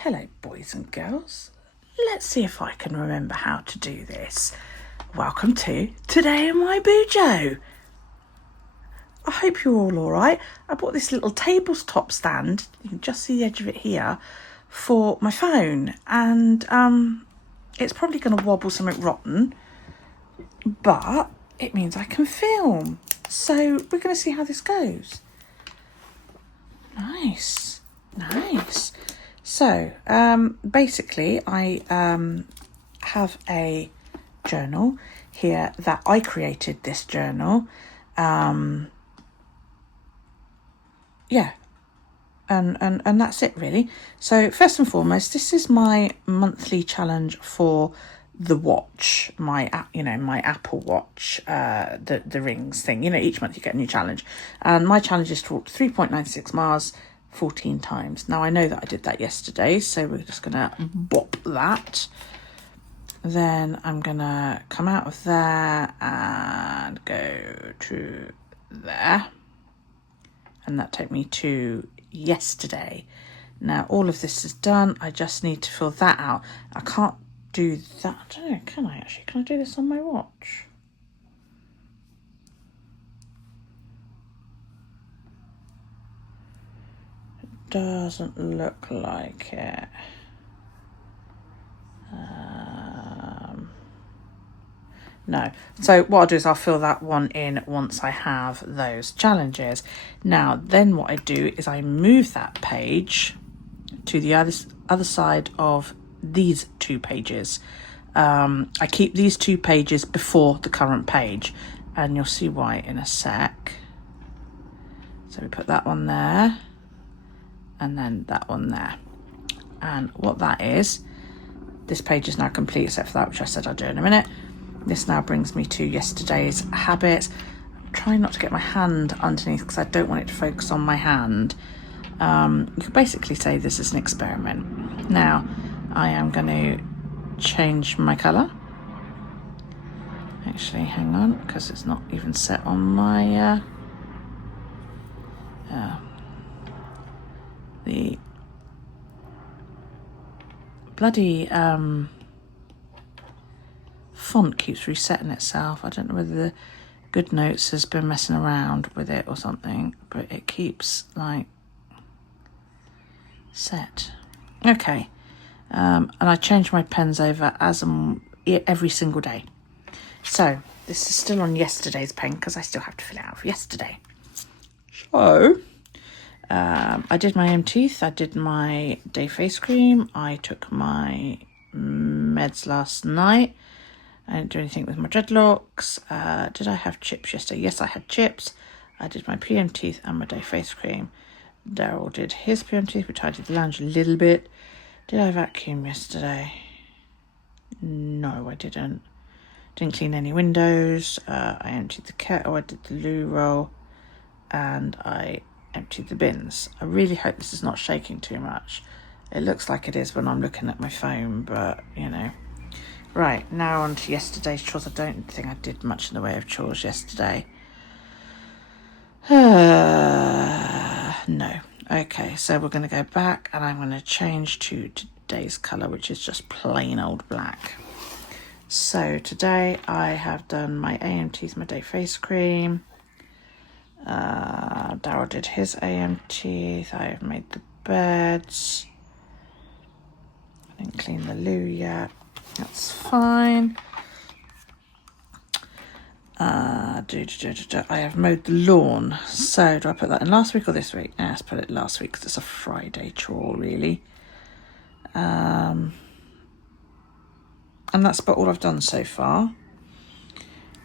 Hello, boys and girls. Let's see if I can remember how to do this. Welcome to Today in My Bujo. I hope you're all alright. I bought this little tabletop stand, you can just see the edge of it here, for my phone. And it's probably going to wobble something rotten, but it means I can film. So we're going to see how this goes. Nice. So, basically, I have a journal here that I created this journal. And that's it really. So first and foremost, this is my monthly challenge for the watch, my Apple Watch, the rings thing. Each month you get a new challenge, and my challenge is to walk 3.96 miles 14 times. Now I know that I did that yesterday, so we're just gonna bop that. Then I'm gonna come out of there and go to there, and that take me to yesterday. Now all of this is done. I just need to fill that out. I can't do that. I don't know, can I actually? Can I do this on my watch? It doesn't look like it. No. So what I'll do is I'll fill that one in once I have those challenges. Now, then what I do is I move that page to the other side of these two pages. I keep these two pages before the current page, and you'll see why in a sec. So we put that one there, and then that one there. And what that is, this page is now complete except for that, which I said I'll do in a minute. This now brings me to yesterday's habits. I'm trying not to get my hand underneath because I don't want it to focus on my hand. You could basically say this is an experiment. Now, I am going to change my colour. Actually, hang on, because it's not even set on my... the bloody... font keeps resetting itself. I don't know whether the GoodNotes has been messing around with it or something, but it keeps like set. Okay, and I change my pens over every single day. So this is still on yesterday's pen because I still have to fill it out for yesterday. So I did my teeth, I did my day face cream, I took my meds last night. I didn't do anything with my dreadlocks. Did I have chips yesterday? Yes, I had chips. I did my PM teeth and my day face cream. Daryl did his PM teeth. We tidied the lounge a little bit. Did I vacuum yesterday? No, I didn't. Didn't clean any windows. I emptied the kettle. I did the loo roll. And I emptied the bins. I really hope this is not shaking too much. It looks like it is when I'm looking at my phone, but, Right, now on to yesterday's chores. I don't think I did much in the way of chores yesterday. No. Okay, so we're going to go back and I'm going to change to today's colour, which is just plain old black. So today I have done my AM teeth, my day face cream. Daryl did his AM teeth. I have made the beds. I didn't clean the loo yet. That's fine. I have mowed the lawn. So do I put that in last week or this week? Let's put it last week because it's a Friday chore, really. And that's about all I've done so far.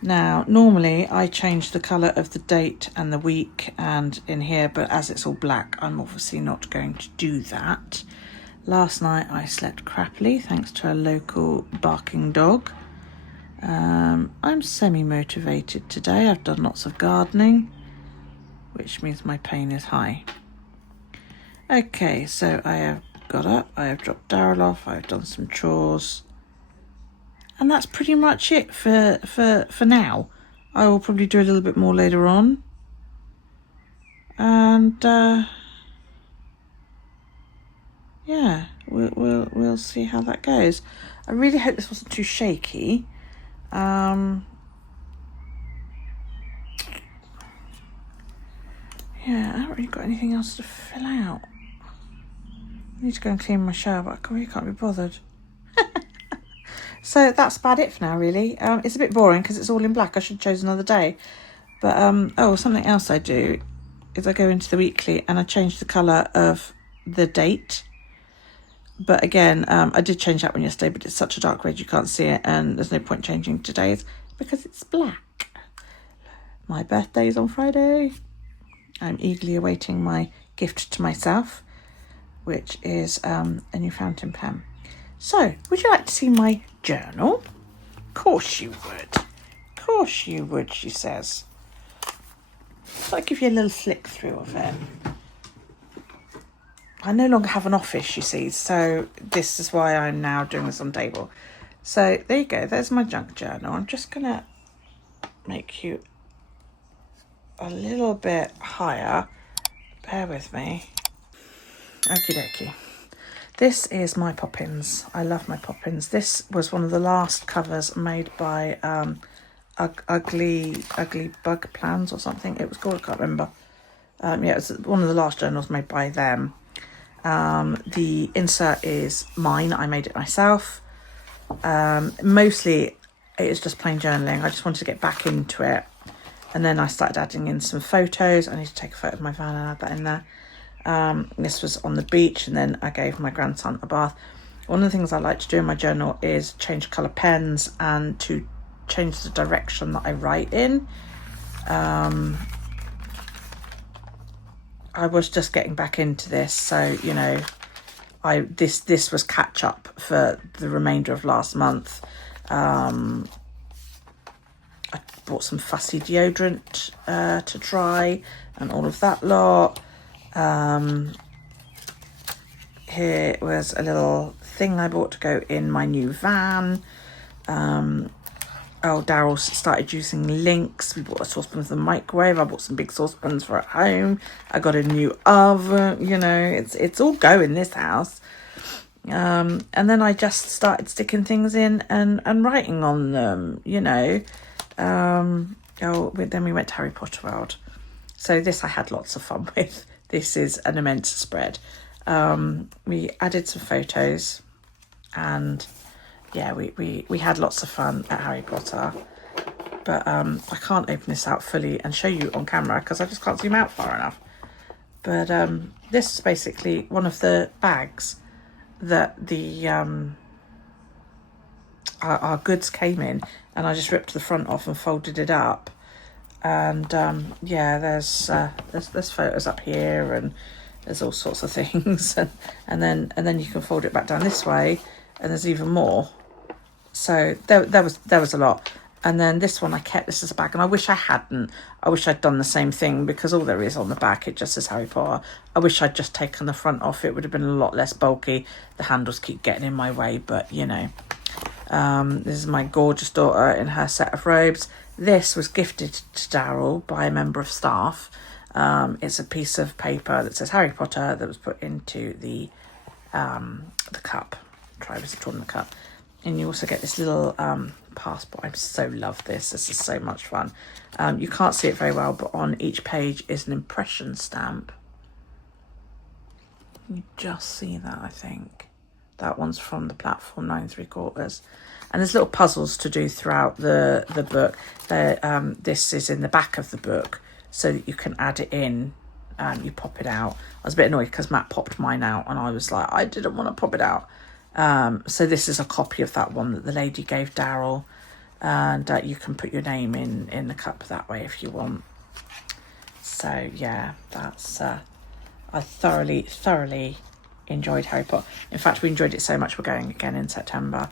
Now, normally I change the colour of the date and the week and in here, but as it's all black, I'm obviously not going to do that. Last night I slept crappily thanks to a local barking dog. I'm semi-motivated today. I've done lots of gardening, which means my pain is high. Okay, so I have got up, I have dropped Daryl off, I've done some chores. And that's pretty much it for now. I will probably do a little bit more later on. And yeah, we'll see how that goes. I really hope this wasn't too shaky. Yeah, I haven't really got anything else to fill out. I need to go and clean my shower, but I really can't be bothered. So that's about it for now, really. It's a bit boring because it's all in black. I should choose another day. But, something else I do is I go into the weekly and I change the colour of the date. But again, I did change that one yesterday, but it's such a dark red you can't see it, and there's no point changing today's because it's black. My birthday is on Friday. I'm eagerly awaiting my gift to myself, which is a new fountain pen. So, would you like to see my journal? Of course you would. Of course you would, she says. So I'll give you a little flick through of it. I no longer have an office, you see, so this is why I'm now doing this on table. So there you go, there's my junk journal. I'm just going to make you a little bit higher. Bear with me. Okie dokie. This is my Poppins. I love my Poppins. This was one of the last covers made by Ugly Bug Plans or something it was called, I can't remember. Yeah, it was one of the last journals made by them. The insert is mine. I made it myself. Mostly it is just plain journaling. I just wanted to get back into it. And then I started adding in some photos. I need to take a photo of my van and add that in there. This was on the beach, and then I gave my grandson a bath. One of the things I like to do in my journal is change colour pens and to change the direction that I write in. I was just getting back into this, so you know, this was catch up for the remainder of last month. I bought some fussy deodorant to try and all of that lot. Here was a little thing I bought to go in my new van. Daryl started using Lynx. We bought a saucepan for the microwave. I bought some big saucepans for at home. I got a new oven. You know, it's all go in this house. And then I just started sticking things in and writing on them, you know. Then we went to Harry Potter World. So this I had lots of fun with. This is an immense spread. We added some photos and yeah, we had lots of fun at Harry Potter. But I can't open this out fully and show you on camera because I just can't zoom out far enough. But this is basically one of the bags that the our goods came in, and I just ripped the front off and folded it up. And yeah, there's photos up here, and there's all sorts of things, and then you can fold it back down this way, and there's even more. So there was a lot. And then this one I kept this as a bag, and I wish I hadn't. I wish I'd done the same thing, because all there is on the back, it just says Harry Potter. I wish I'd just taken the front off. It would have been a lot less bulky. The handles keep getting in my way, but you know. This is my gorgeous daughter in her set of robes. This was gifted to Daryl by a member of staff. It's a piece of paper that says Harry Potter that was put into the cup. Privacy tournament cup. And you also get this little passport. I so love this. This is so much fun. You can't see it very well, but on each page is an impression stamp. You just see that, I think. That one's from the platform 9 3/4. And there's little puzzles to do throughout the book. This is in the back of the book, so that you can add it in. You pop it out. I was a bit annoyed because Matt popped mine out, and I was like, I didn't want to pop it out. So this is a copy of that one that the lady gave Daryl, and you can put your name in the cup that way if you want. So yeah, that's I thoroughly enjoyed Harry Potter. In fact, we enjoyed it so much we're going again in September.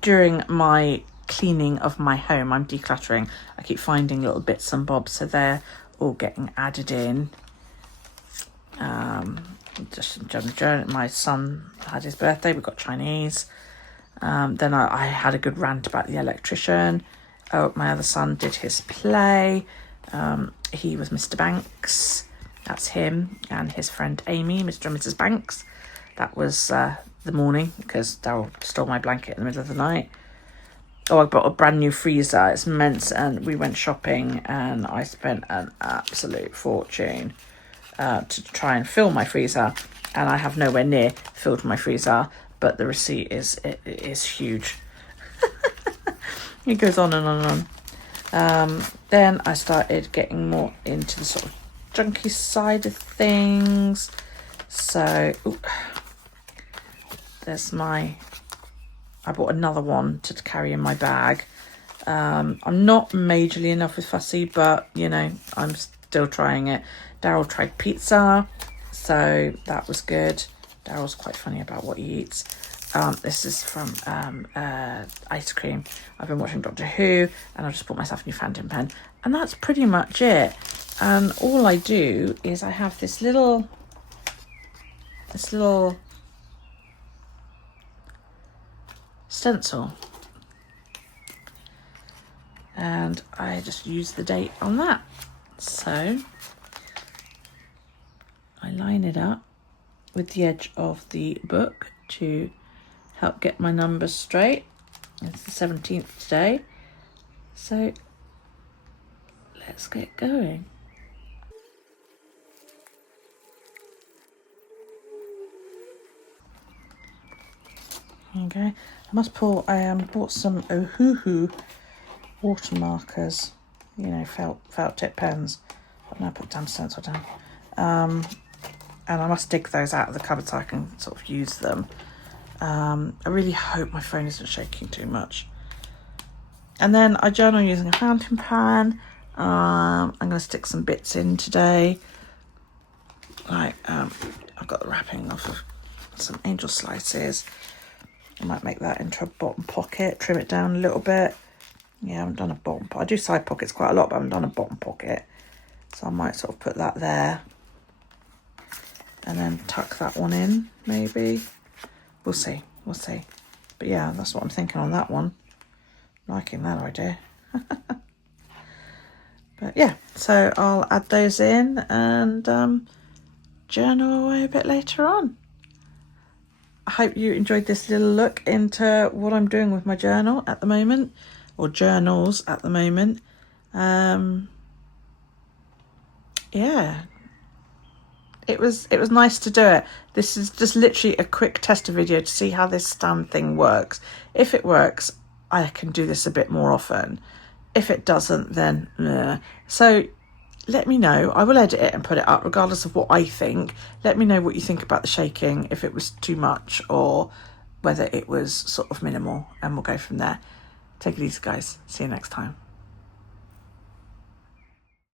During my cleaning of my home, I'm decluttering. I keep finding little bits and bobs, so they're all getting added in. Just my son had his birthday. We got Chinese. Then I had a good rant about the electrician. My other son did his play. He was Mr. Banks. That's him and his friend Amy, Mr. and Mrs. Banks. That was the morning, because Daryl stole my blanket in the middle of the night. Oh, I bought a brand new freezer. It's immense, and we went shopping, and I spent an absolute fortune to try and fill my freezer, and I have nowhere near filled my freezer, but the receipt is huge. It goes on and on and on. Then I started getting more into the sort of junky side of things. So there's I bought another one to carry in my bag. I'm not majorly in love with Fussy, but you know, I'm still trying it. Daryl tried pizza, so that was good. Daryl's quite funny about what he eats. This is from ice cream. I've been watching Doctor Who, and I just bought myself a new fountain pen, and that's pretty much it. And all I do is I have this little stencil, and I just use the date on that. So I line it up with the edge of the book to help get my numbers straight. It's the 17th today, so let's get going. Okay, I must pull. I bought some Ohuhu water markers, you know, felt tip pens. I've now put down stencil down, and I must dig those out of the cupboard so I can sort of use them. I really hope my phone isn't shaking too much. And then I journal using a fountain pen. I'm going to stick some bits in today. Like I've got the wrapping off of some angel slices. I might make that into a bottom pocket, trim it down a little bit. Yeah, I haven't done a bottom pocket. I do side pockets quite a lot, but I haven't done a bottom pocket. So I might sort of put that there. And then tuck that one in, maybe. We'll see. But yeah, that's what I'm thinking on that one. Liking that idea. But yeah, so I'll add those in and journal away a bit later on. I hope you enjoyed this little look into what I'm doing with my journal at the moment, or journals at the moment. Yeah, it was nice to do it. This is just literally a quick tester video to see how this stand thing works. If it works, I can do this a bit more often. If it doesn't, then so let me know. I will edit it and put it up regardless of what I think. Let me know what you think about the shaking, if it was too much or whether it was sort of minimal, and we'll go from there. Take it easy, guys. See you next time.